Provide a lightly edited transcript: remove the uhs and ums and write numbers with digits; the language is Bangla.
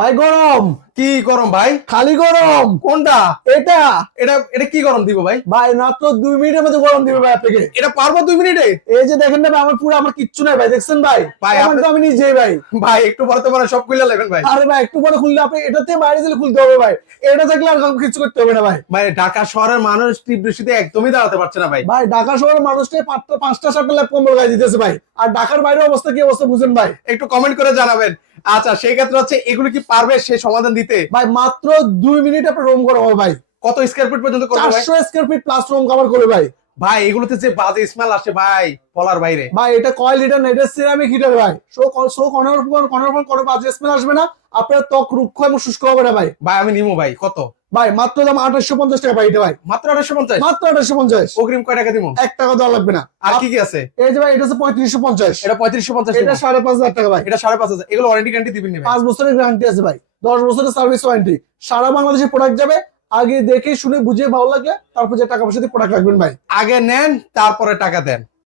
ভাই গরম। কি গরম ভাই? খালি গরম। কোনটা? এটা এটা এটা কি গরম দিব ভাই? ভাই মাত্র 2 মিনিটের মধ্যে গরম দিবে ভাই আপনাকে। এটা পারবো 2 মিনিটে? এই যে দেখেন না ভাই, আমার কিচ্ছু নাই ভাই, দেখছেন ভাই? ভাই, আমার তো আমি নিজেই ভাই। ভাই একটু বলতে পারেন, সব খুলে নেবেন ভাই। আরে ভাই একটু পরে খুললে আপনি এটাতে বাইরে দিলে খুলতে হবে ভাই। এটা থাকলে আর কাউকে কিছু করতে হবে না ভাই। ভাই ঢাকা শহরের মানুষ তীব্র শীতে একদমই দাঁড়াতে পারছে না ভাই। ভাই ঢাকা শহরের মানুষকে মাত্র 5টা 7টা ল্যাপ কম্বল গায়ে দিতেছে ভাই। আর ঢাকার বাইরের অবস্থা কি অবস্থা বুঝেন ভাই? একটু কমেন্ট করে জানাবেন। আচ্ছা, সেই ক্ষেত্রে হচ্ছে এগুলো কি পারবে সে সমাধান দিতে? ভাই মাত্র 2 মিনিট আপনার রুম করা হবে ভাই। কত স্কয়ার ফিট পর্যন্ত করবে ভাই? 400 square feet plus room cover করে ভাই। ভাই এগুলোতে যে বাজে স্মেল আসে ভাই, বলার বাইরে। ভাই এটা কয়েল হিটার না, এটা সিরামিক হিটার ভাই। সো কোনো বাজে স্মেল আসবে না। আপনার ত্বক রুক্ষ এবং শুষ্ক হবে না ভাই। ভাই আমি নিমু ভাই। কত? ভাই মাত্র দাম 2850 টাকা ভাই। এটা ভাই মাত্র 850? মাত্র 2850। অগ্রিম কয় টাকা দিব? 1 টাকা দেওয়া লাগবে না। আর কি কি আছে? এই যে ভাই এটা হচ্ছে 3550। এটা 3550? এটা 5500 টাকা ভাই। এটা 5500। এগুলো ওয়ারেন্টি গ্যারান্টি দিবেন না ভাই? 5 বছরের গ্যারান্টি আছে ভাই, 10 বছরের সার্ভিস ওয়ারেন্টি। সারা বাংলাদেশে প্রোডাক্ট যাবে। আগে দেখে শুনে বুঝে ভালো লাগলে তারপর যে টাকা পয়সা দিয়ে প্রোডাক্ট রাখবেন ভাই। আগে নেন, তারপরে টাকা দেন।